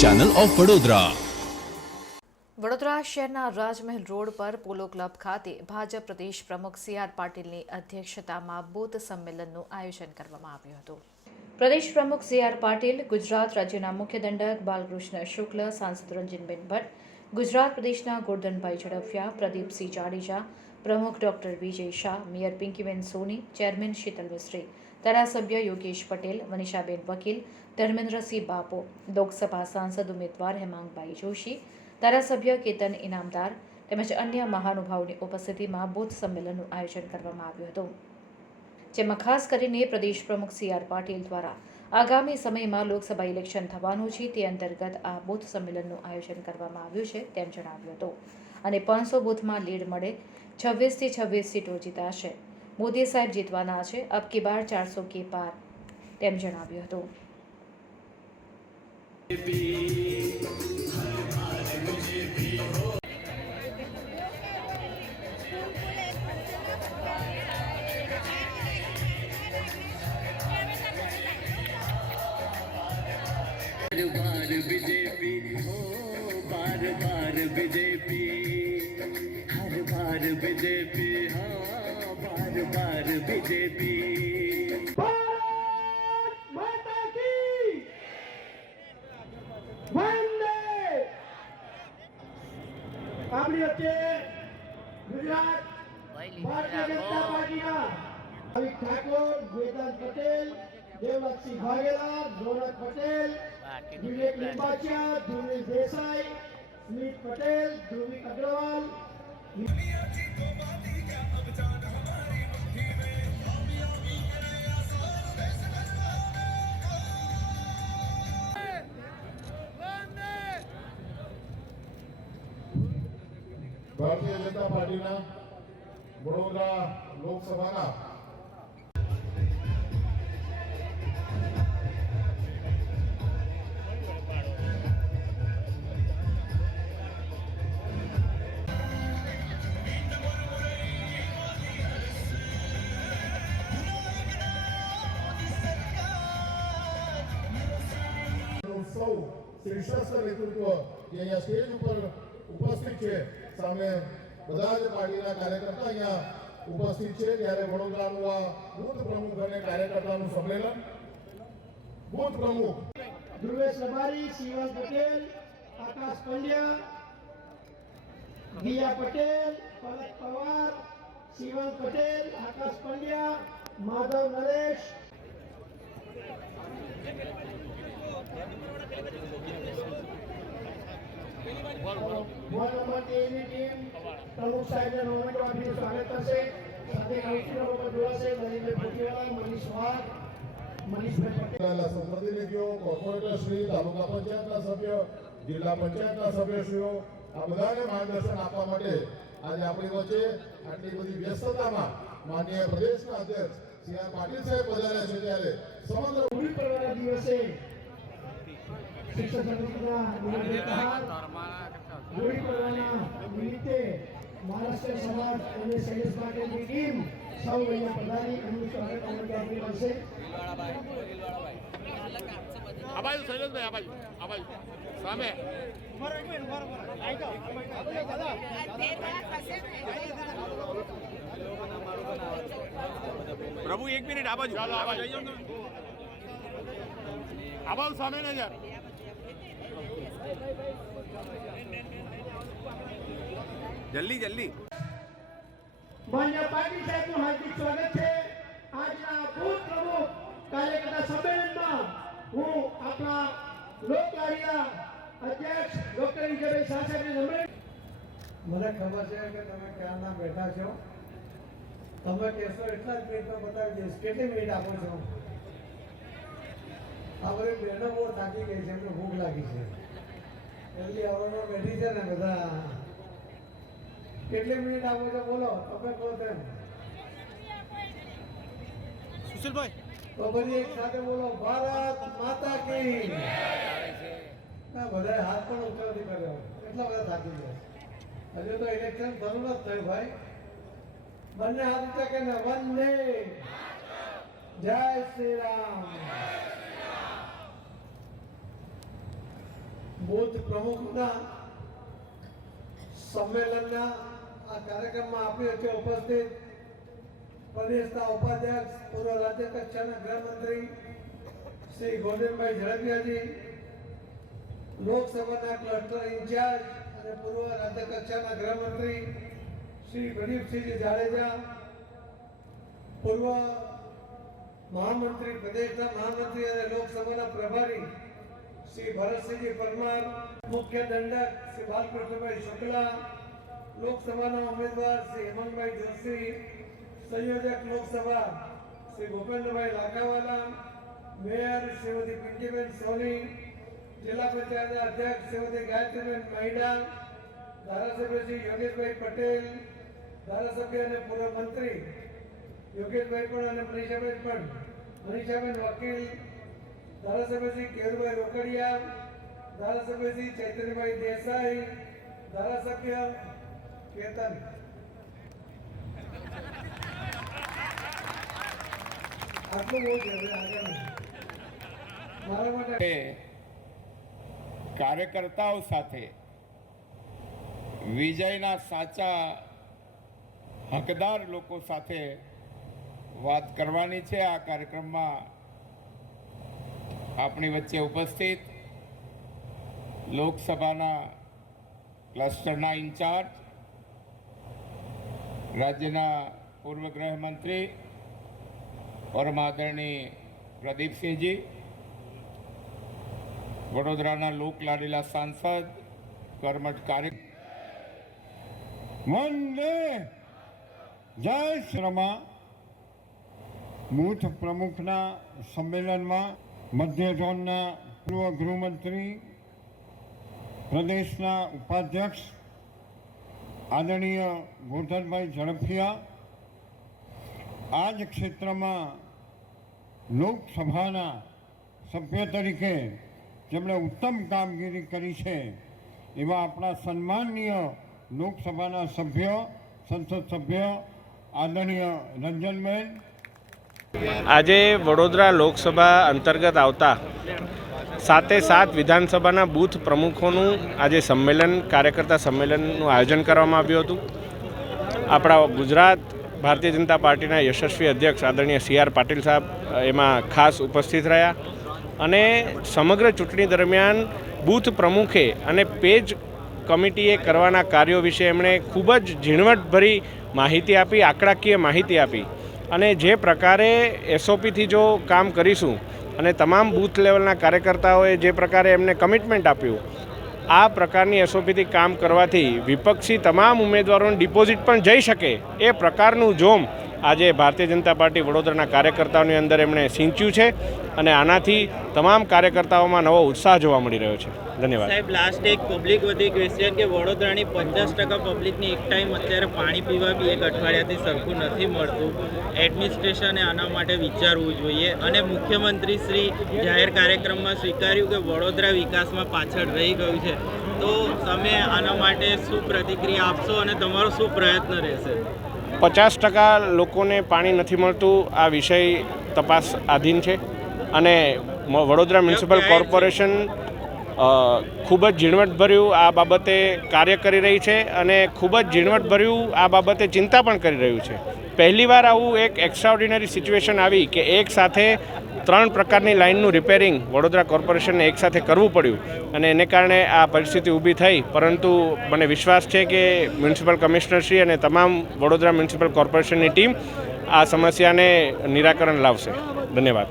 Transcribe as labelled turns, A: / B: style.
A: Channel of Vadodara
B: Vadodara શહેરના રાજમહેલ road પર પોલો club ખાતે ભાજપ પ્રદેશ પ્રમુખ સી આર પાટીલની અધ્યક્ષતામાં બૂથ સંમેલનનું આયોજન કરવામાં આવ્યું હતું. પ્રદેશ પ્રમુખ સી આર પાટીલ, ગુજરાત રાજ્યના મુખ્ય દંડક બાલકૃષ્ણ શુક્લ, સાંસદ રંજનબેન ભટ્ટ, ગુજરાત પ્રદેશના ગોરધનભાઈ ઝડફિયા, પ્રદીપસિંહ જાડેજા પ્રમુખ doctor Vijay Shah, mayor Pinkiben Soni, chairman Sheetal Mistry, ધારાસભ્ય યોગેશ પટેલ, મનીષાબેન વકીલ, ધર્મેન્દ્રસિંહ બાપો, લોકસભા સાંસદ ઉમેદવાર હેમાંગભાઈ જોશી, ધારાસભ્ય કેતન ઇનામદાર તેમજ અન્ય મહાનુભાવોની ઉપસ્થિતિમાં બુથ સંમેલનનું આયોજન કરવામાં આવ્યું હતું. જેમાં ખાસ કરીને પ્રદેશ પ્રમુખ સી આર પાટીલ દ્વારા આગામી સમયમાં લોકસભા ઇલેક્શન થવાનું છે તે અંતર્ગત આ બુથ સંમેલનનું આયોજન કરવામાં આવ્યું છે તેમ જણાવ્યું હતું. અને પાંચસો બુથમાં લીડ મળે છવ્વીસથી છવ્વીસ સીટો જીતાશે મોદી સાહેબ જીતવાના છે અબ કી બાર ચારસો કે પાર તેમ જણાવ્યું હતું
C: बार बार बीजेपी हो बार बार बीजेपी બાર બીજેપી
D: હા બાર બાર બીજેપી આપણી વચ્ચે ગુજરાત ભારતીય જનતા પાર્ટીના અમિત ઠાકોર વેદાંત પટેલ દેવલક્ષી ભાગેલા રોનક પટેલ વિવેક લિંબાચિયા ધ્રુવી દેસાઈ સ્મિત પટેલ ધ્રુવી અગ્રવાલ
E: ભારતીય જનતા પાર્ટીના વડોદરા લોકસભાના સૌ શ્રેષ્ઠ નેતૃત્વ જે અહીંયા સ્ટેજ ઉપર ઉપસ્થિત છે સામે બધા જ પાર્ટીના કાર્યકર્તા અહીંયા ઉપસ્થિત છે ત્યારે વડોદરાનું આ બુથ પ્રમુખ અને કાર્યકર્તાનું સંમેલન બુથ પ્રમુખ
D: ધ્રુવેશ રબારી શિવાન પટેલ આકાશ પંડ્યા દિયા પટેલ પલક પવાર શિવાન પટેલ આકાશ પંડ્યા માધવ નરેશ
E: આજે આપણી વચ્ચે આટલી બધી વ્યસ્તતામાં માનનીય પ્રદેશના અધ્યક્ષ સી પાટીલ સાહેબ પધાર્યા છે ત્યારે સમગ્ર
D: દિવસે શિક્ષક સમિતિના નિમિત્તે મહારાષ્ટ્ર સમાજ અને શૈલેષ માટેની ટીમ સૌ અહીંયા પધારી એમનું સ્વાગત અમને કરી મળશે
F: આ બાજુ શૈલેષભાઈ આ બાજુ આ બાજુ સામે પ્રભુ એક મિનિટ આ બાજુ. આ સામે ને યાર જલ્દી જલ્દી.
D: માન્ય પાટીલ સાહેબનું હાર્દિક સ્વાગત છે. આજના ભૂત પ્રમુખ કાર્યકર્તા સંમેલનમાં હું આપણા લોકલાડીના અધ્યક્ષ ડોક્ટર વિજયભાઈ શાહ સાહેબને
G: મને ખબર છે કે તમે ક્યારના બેઠા છો? તમે કહેશો એટલા જ મિનિટમાં બતાવી દઈશ. કેટલી મિનિટ આપો છો? આ બધી બહેનો બહુ થાકી ગઈ છે એમને ભૂખ લાગી છે. એટલી આવવાનો બેઠી છે ને બધા. કેટલી મિનિટ આવો છો? બોલો તમે કહો તેમ.
F: સુશીલભાઈ.
G: તો બધી એક સાથે બોલો ભારત માતા કી ના બધા હાથ પણ ઊંચો નથી કર્યો. એટલા બધા થાકી ગયા. હજુ તો ઇલેક્શન શરૂ જ થયું ભાઈ. બંને હાથ ઊંચા કે ને? વંદે જય શ્રી રામ. બુથ પ્રમુખના સંમેલનના આ કાર્યક્રમમાં આપ્યો છે ઉપસ્થિત પ્રદેશના ઉપાધ્યક્ષ, પૂર્વ રાજ્ય કક્ષાના ગૃહમંત્રી શ્રી ગોવિંદભાઈ ઝડપિયાજી, લોકસભાના ક્લસ્ટર ઇન્ચાર્જ અને પૂર્વ રાજ્ય કક્ષાના ગૃહમંત્રી શ્રી પ્રદીપસિંહજી જાડેજા, પૂર્વ મહામંત્રી, પ્રદેશના મહામંત્રી અને લોકસભાના પ્રભારી શ્રી ભરતસિંહજી પરમાર, મુખ્ય દંડક શ્રી બાલકૃષ્ણભાઈ શુક્લા, લોકસભાના ઉમેદવાર શ્રી હેમંતભાઈ જોશી, સંયોજક લોકસભા શ્રી ભૂપેન્દ્રભાઈ લાકાવાલા મેયર શ્રીમતી પિંકીબેન સોની, જિલ્લા પંચાયતના અધ્યક્ષ શ્રીમતી ગાયત્રીબેન મહિડા, ધારાસભ્ય શ્રી યોગેશભાઈ પટેલ, ધારાસભ્ય અને પૂર્વ મંત્રી યોગેશભાઈ પણ અને મનીષાબેન પણ. મનીષાબેન વકીલ ધારાસભ્ય શ્રી કેરુભાઈ રોકડિયા, ધારાસભ્યશ્રી ચૈતન્યભાઈ દેસાઈ, ધારાસભ્ય કેતન. માટે
A: કાર્યકર્તાઓ સાથે વિજયના સાચા હકદાર લોકો સાથે વાત કરવાની છે આ કાર્યક્રમમાં. આપણી વચ્ચે ઉપસ્થિત લોકસભાના ક્લસ્ટરના ઇન્ચાર્જ, રાજ્યના પૂર્વ ગૃહમંત્રી, પરમ આદરણીય પ્રદીપસિંહજી, વડોદરાના લોક લાડેલા સાંસદ, કર્મઠ કાર્ય વંદે જય શ્રમા બૂથ પ્રમુખના સંમેલનમાં મધ્ય ઝોનના પૂર્વ ગૃહમંત્રી, પ્રદેશના ઉપાધ્યક્ષ, આદરણીય ગોરધનભાઈ ઝડફિયા. આ જ ક્ષેત્રમાં લોકસભાના સભ્ય તરીકે જેમણે ઉત્તમ કામગીરી કરી છે, એવા આપણા સન્માનનીય લોકસભાના સભ્ય, સંસદ સભ્ય, આદરણીય રંજનબેન
H: આજે વડોદરા લોકસભા અંતર્ગત આવતા સાતે સાત વિધાનસભાના બૂથ પ્રમુખોનું આજે સંમેલન, કાર્યકર્તા સંમેલનનું આયોજન કરવામાં આવ્યું હતું. આપણા ગુજરાત ભારતીય જનતા પાર્ટીના યશસ્વી અધ્યક્ષ આદરણીય સી આર પાટીલ સાહેબ એમાં ખાસ ઉપસ્થિત રહ્યા અને સમગ્ર ચૂંટણી દરમિયાન બૂથ પ્રમુખે અને પેજ કમિટીએ કરવાના કાર્યો વિશે એમણે ખૂબ જ ઝીણવટભરી માહિતી આપી, આંકડાકીય માહિતી આપી. અને જે પ્રકારે એસઓપીથી જો કામ કરીશું અને તમામ બૂથ લેવલના કાર્યકર્તાઓએ જે પ્રકારે એમને કમિટમેન્ટ આપ્યું, આ પ્રકારની એસઓપીથી કામ કરવાથી વિપક્ષી તમામ ઉમેદવારોની ડિપોઝિટ પણ જઈ શકે એ પ્રકારનું જોમ આજે ભારતીય જનતા પાર્ટી વડોદરાના કાર્યકર્તાઓની અંદર એમણે સિંચ્યું છે અને આનાથી તમામ કાર્યકર્તાઓમાં નવો ઉત્સાહ જોવા મળી રહ્યો છે. ધન્યવાદ.
I: સાહેબ લાસ્ટ એક પબ્લિક વધી ક્વેશ્ચન કે વડોદરાની પચાસ ટકા પબ્લિકની એક ટાઈમ અત્યારે પાણી પીવા બી એક અઠવાડિયાથી સરખું નથી મળતું. એડમિનિસ્ટ્રેશને આના માટે વિચારવું જોઈએ અને મુખ્યમંત્રી શ્રી જાહેર કાર્યક્રમમાં સ્વીકાર્યું કે વડોદરા વિકાસમાં પાછળ રહી ગયું છે. તો તમે આના માટે શું પ્રતિક્રિયા આપશો અને તમારો શું પ્રયત્ન રહેશે?
H: પચાસ ટકા લોકોને પાણી નથી મળતું. આ વિષય તપાસ આધીન છે. અને વડોદરા મ્યુનિસિપલ કોર્પોરેશન ખૂબ જ ઝીણવટભર્યું આ બાબતે કાર્ય કરી રહી છે અને ખૂબ જ ઝીણવટભર્યું આ બાબતે ચિંતા પણ કરી રહ્યું છે. પહેલીવાર આવું એક એક્સ્ટ્રાઓર્ડિનરી સિચ્યુએશન આવી કે એક સાથે ત્રણ પ્રકારની લાઇનનું રિપેરિંગ વડોદરા કોર્પોરેશનને એકસાથે કરવું પડ્યું. અને એને કારણે આ પરિસ્થિતિ ઊભી થઈ. પરંતુ મને વિશ્વાસ છે કે મ્યુનિસિપલ કમિશનરશ્રી અને તમામ વડોદરા મ્યુનિસિપલ કોર્પોરેશનની ટીમ આ સમસ્યાને નિરાકરણ લાવશે. ધન્યવાદ.